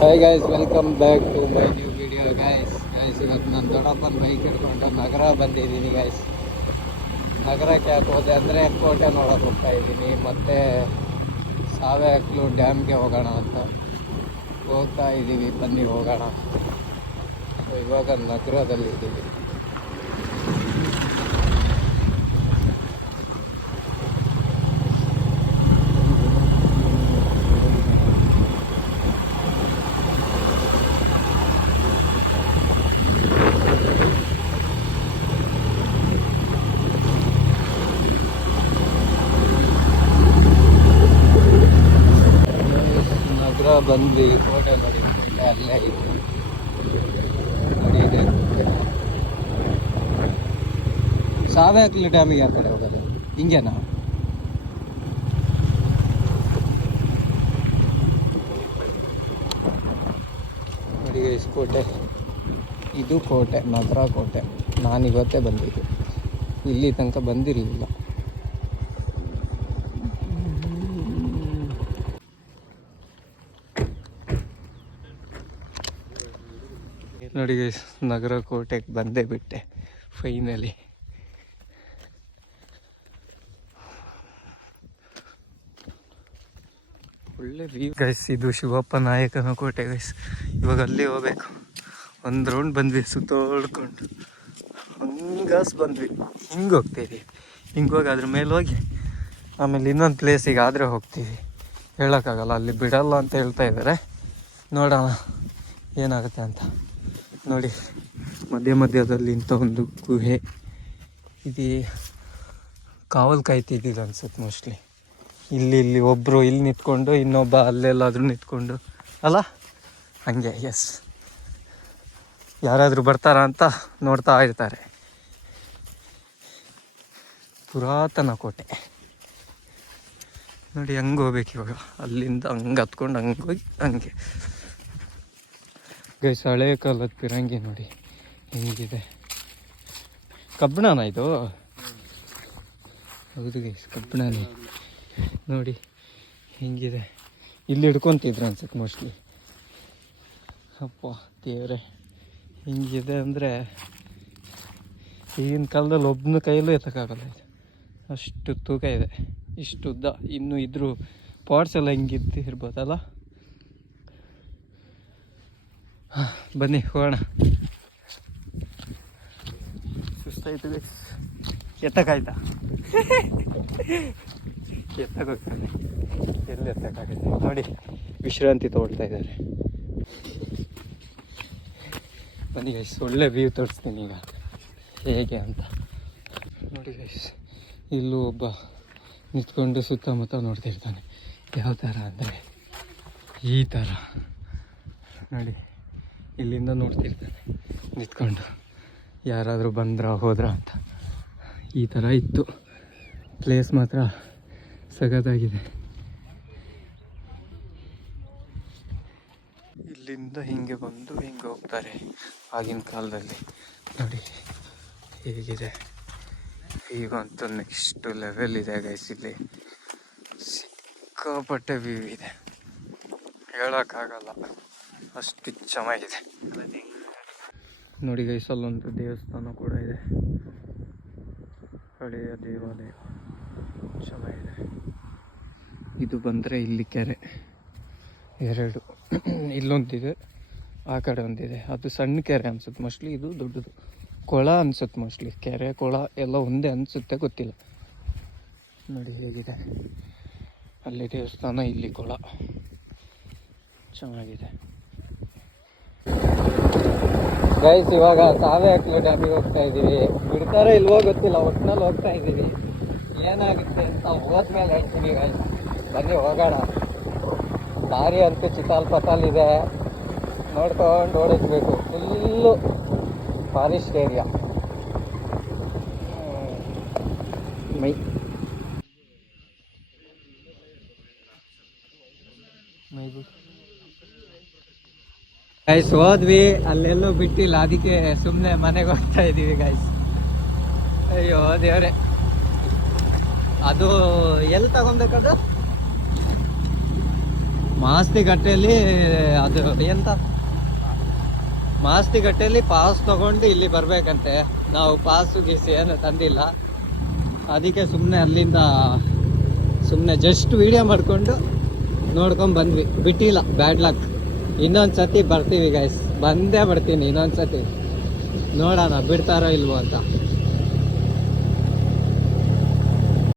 Hi guys, welcome back to my new video guys. ಇವತ್ತು ನಾನು ದೊಡ್ಡಪ್ಪನ bike ಹಿಡ್ಕೊಂಡು ನಗರ ಬಂದಿದ್ದೀನಿ ಗೈಸ್. ನಗರಕ್ಕೆ ಯಾಕೆ ಹೋದೆ ಅಂದರೆ ಕೋಟೆ ನೋಡೋಕೆ ಹೋಗ್ತಾ ಇದ್ದೀನಿ, ಮತ್ತು ಸಾವೆಹಕ್ಲು ಡ್ಯಾಮ್ಗೆ ಹೋಗೋಣ ಅಂತ ಹೋಗ್ತಾ ಇದ್ದೀವಿ. ಬನ್ನಿ ಹೋಗೋಣ. ಸೊ ಇವಾಗ ನಗರದಲ್ಲಿ ಇದ್ದೀವಿ. ಬಂದ್ವಿ. ಕೋಟೆ ನೋಡಿ, ಕೋಟೆ ಅಲ್ಲೇ ಇತ್ತು ನೋಡಿ. ಇದೆ ಸಾವೆಹಕ್ಲು ಡ್ಯಾಮಿಗೆ ಯಾವ ಕಡೆ ಹೋಗೋದು? ಹಿಂಗೇನಾ? ನೋಡಿ ಕೋಟೆ, ಇದು ಕೋಟೆ, ನಗರ ಕೋಟೆ. ನಾನಿವತ್ತೇ ಬಂದಿದ್ದು, ಇಲ್ಲಿ ತನಕ ಬಂದಿರಲಿಲ್ಲ. ನೋಡಿ ನಗರ ಕೋಟೆಗೆ ಬಂದೇ ಬಿಟ್ಟೆ ಫೈನಲಿ. ಒಳ್ಳೆ ವ್ಯೂ ಗೈಸ್. ಇದು ಶಿವಪ್ಪ ನಾಯಕನ ಕೋಟೆ ಗೈಸ್. ಇವಾಗ ಅಲ್ಲಿ ಹೋಗ್ಬೇಕು. ಒಂದು ರೌಂಡ್ ಬಂದ್ವಿ ಸುತ್ತೋಡ್ಕೊಂಡು, ಹಂಗಾಸ್ ಬಂದ್ವಿ. ಹಿಂಗೆ ಹೋಗ್ತೀವಿ, ಹಿಂಗೆ ಹೋಗಿ ಅದ್ರ ಮೇಲೆ ಹೋಗಿ ಆಮೇಲೆ ಇನ್ನೊಂದು ಪ್ಲೇಸಿಗೆ ಆದರೆ ಹೋಗ್ತೀವಿ. ಹೇಳೋಕ್ಕಾಗಲ್ಲ, ಅಲ್ಲಿ ಬಿಡಲ್ಲ ಅಂತ ಹೇಳ್ತಾ ಇದ್ದಾರೆ. ನೋಡೋಣ ಏನಾಗುತ್ತೆ ಅಂತ. ನೋಡಿ ಮಧ್ಯದಲ್ಲಿ ಇಂಥ ಒಂದು ಗುಹೆ ಇದು. ಕಾವಲು ಕಾಯ್ತಿದ್ದಿದ್ದು ಅನ್ಸುತ್ತೆ ಮೋಸ್ಟ್ಲಿ. ಇಲ್ಲಿ ಒಬ್ಬರು ಇಲ್ಲಿ ನಿಂತ್ಕೊಂಡು, ಇನ್ನೊಬ್ಬ ಅಲ್ಲೆಲ್ಲಾದರೂ ನಿಂತ್ಕೊಂಡು ಅಲ್ಲ, ಹಂಗೆ. ಎಸ್, ಯಾರಾದರೂ ಬರ್ತಾರಾ ಅಂತ ನೋಡ್ತಾ ಇರ್ತಾರೆ. ಪುರಾತನ ಕೋಟೆ ನೋಡಿ. ಹಂಗೆ ಹೋಗ್ಬೇಕು ಇವಾಗ. ಅಲ್ಲಿಂದ ಹಂಗೆ ಹತ್ಕೊಂಡು ಹಂಗೆ ಹೋಗಿ ಹಂಗೆ ಗೈಸ್. ಹಳೆ ಕಾಲದ ಪಿರಂಗಿ ನೋಡಿ ಹೆಂಗಿದೆ. ಕಬ್ಬಣನ ಇದು? ಹೌದು ಗೈಸ್, ಕಬ್ಬಣನೇ ನೋಡಿ ಹೆಂಗಿದೆ. ಇಲ್ಲಿ ಹಿಡ್ಕೊತಿದ್ರು ಅನ್ಸುತ್ತೆ ಮೋಸ್ಟ್ಲಿ. ಅಪ್ಪ ದೇವ್ರೆ, ಹಿಂಗಿದೆ ಅಂದರೆ ಈಗಿನ ಕಾಲದಲ್ಲಿ ಒಬ್ಬನ ಕೈಯಲ್ಲೂ ಎತ್ತಕ್ಕಾಗಲ್ಲ. ಇದು ಅಷ್ಟು ತೂಕ ಇದೆ, ಇಷ್ಟು ಉದ್ದ. ಇನ್ನೂ ಇದ್ರೂ ಪಾಟ್ಸ್ ಎಲ್ಲ ಹಿಂಗಿದ್ದು ಇರ್ಬೋದಲ್ಲ. ಬನ್ನಿ ಹೋಗೋಣ. ಸುಸ್ತಾಯ್ತು ಗೈಸ್. ಎತ್ತಕ್ಕಾಯ್ತಾ? ಎತ್ತಕ್ಕೋಗ್ತಾನೆ, ಎಲ್ಲಿ ಎತ್ತಕ್ಕಾಗುತ್ತೆ ನೋಡಿ. ವಿಶ್ರಾಂತಿ ತಗೊಳ್ತಾ ಇದ್ದಾರೆ. ಬನ್ನಿ ಗೈಸ್, ಒಳ್ಳೆ ವ್ಯೂ ತೋರಿಸ್ತೀನಿ ಈಗ ಹೇಗೆ ಅಂತ. ನೋಡಿ ಗೈಸ್, ಇಲ್ಲೂ ಒಬ್ಬ ನಿಂತ್ಕೊಂಡು ಸುತ್ತಮುತ್ತ ನೋಡ್ತಿರ್ತಾನೆ. ಯಾವ ಥರ ಅಂದರೆ ಈ ಥರ ನೋಡಿ. ಇಲ್ಲಿಂದ ನೋಡ್ತಿರ್ತಾನೆ ನಿಂತ್ಕೊಂಡು, ಯಾರಾದರೂ ಬಂದ್ರ ಹೋದ್ರ ಅಂತ. ಈ ಥರ ಇತ್ತು ಪ್ಲೇಸ್. ಮಾತ್ರ ಸಗದಾಗಿದೆ. ಇಲ್ಲಿಂದ ಹಿಂಗೆ ಬಂದು ಹಿಂಗೆ ಹೋಗ್ತಾರೆ ಆಗಿನ ಕಾಲದಲ್ಲಿ. ನೋಡಿ ಹೇಗಿದೆ. ಈಗಂತೂ ನೆಕ್ಸ್ಟ್ ಲೆವೆಲ್ ಇದೆ ಗೈಸ್. ಇಲ್ಲಿ ಸಿಕ್ಕಾಪಟ್ಟೆ ವ್ಯೂ ಇದೆ, ಹೇಳೋಕ್ಕಾಗಲ್ಲ, ಅಷ್ಟು ಚೆನ್ನಾಗಿದೆ. ನೋಡಿ ಗೈಸ್, ಅಲ್ಲೊಂದು ದೇವಸ್ಥಾನ ಕೂಡ ಇದೆ, ಹಳೆಯ ದೇವಾಲಯ, ಚೆನ್ನಾಗಿದೆ. ಇದು ಬಂದರೆ ಇಲ್ಲಿ ಕೆರೆ ಎರಡು, ಇಲ್ಲೊಂದಿದೆ, ಆ ಕಡೆ ಒಂದಿದೆ. ಅದು ಸಣ್ಣ ಕೆರೆ ಅನ್ಸುತ್ತೆ ಮೋಸ್ಟ್ಲಿ, ಇದು ದೊಡ್ಡದು ಕೊಳ ಅನ್ಸುತ್ತೆ ಮೋಸ್ಟ್ಲಿ. ಕೆರೆ ಕೊಳ ಎಲ್ಲ ಒಂದೇ ಅನಿಸುತ್ತೆ, ಗೊತ್ತಿಲ್ಲ. ನೋಡಿ ಹೇಗಿದೆ. ಅಲ್ಲಿ ದೇವಸ್ಥಾನ, ಇಲ್ಲಿ ಕೊಳ, ಚೆನ್ನಾಗಿದೆ ಗೈಸ್. ಇವಾಗ ಸಾವೆಹಕ್ಲು ಡ್ಯಾಮಿಗೆ ಹೋಗ್ತಾ ಇದ್ದೀವಿ. ಬಿಡ್ತಾರೋ ಇಲ್ವೋ ಗೊತ್ತಿಲ್ಲ, ಒಟ್ಟಿನಲ್ಲಿ ಹೋಗ್ತಾ ಇದ್ದೀವಿ. ಏನಾಗುತ್ತೆ ಅಂತ ಹೋದ್ಮೇಲೆ ಹೇಳ್ತೀನಿ ಗೈಸ್. ಬನ್ನಿ ಹೋಗೋಣ. ದಾರಿ ಅಂತೂ ಚಿತಾಲ್ ಪತಾಲ್ ಇದೆ, ನೋಡ್ಕೊಂಡು ಓಡಿಸ್ಬೇಕು. Full forest area. ಗೈಸ್ ಹೋದ್ವಿ, ಅಲ್ಲೆಲ್ಲೂ ಬಿಟ್ಟಿಲ್ಲ, ಅದಕ್ಕೆ ಸುಮ್ಮನೆ ಮನೆಗೆ ಹೋಗ್ತಾ ಇದ್ದೀವಿ ಗೈಸ್. ಅಯ್ಯೋ ದೇವ್ರೆ, ಅದು ಎಲ್ಲಿ ತಗೊಬೇಕದು? ಮಾಸ್ತಿಗಟ್ಟೆಯಲ್ಲಿ ಅದು ಎಂತ ಮಾಸ್ತಿಗಟ್ಟೆಯಲ್ಲಿ ಪಾಸ್ ತಗೊಂಡು ಇಲ್ಲಿ ಬರ್ಬೇಕಂತೆ. ನಾವು ಪಾಸು ಗೀಸು ಏನು ತಂದಿಲ್ಲ, ಅದಕ್ಕೆ ಸುಮ್ಮನೆ ಅಲ್ಲಿಂದ ಸುಮ್ಮನೆ ಜಸ್ಟ್ ವಿಡಿಯೋ ಮಾಡಿಕೊಂಡು ನೋಡ್ಕೊಂಡು ಬಂದ್ವಿ. ಬಿಟ್ಟಿಲ್ಲ, ಬ್ಯಾಡ್ ಲಕ್. ಇನ್ನೊಂದು ಸತಿ ಬರ್ತೀವಿ ಗೈಸ್, ಬಂದೇ ಬರ್ತೀನಿ ಇನ್ನೊಂದು ಸತಿ. ನೋಡೋಣ ಬಿಡ್ತಾರೋ ಇಲ್ವೋ ಅಂತ.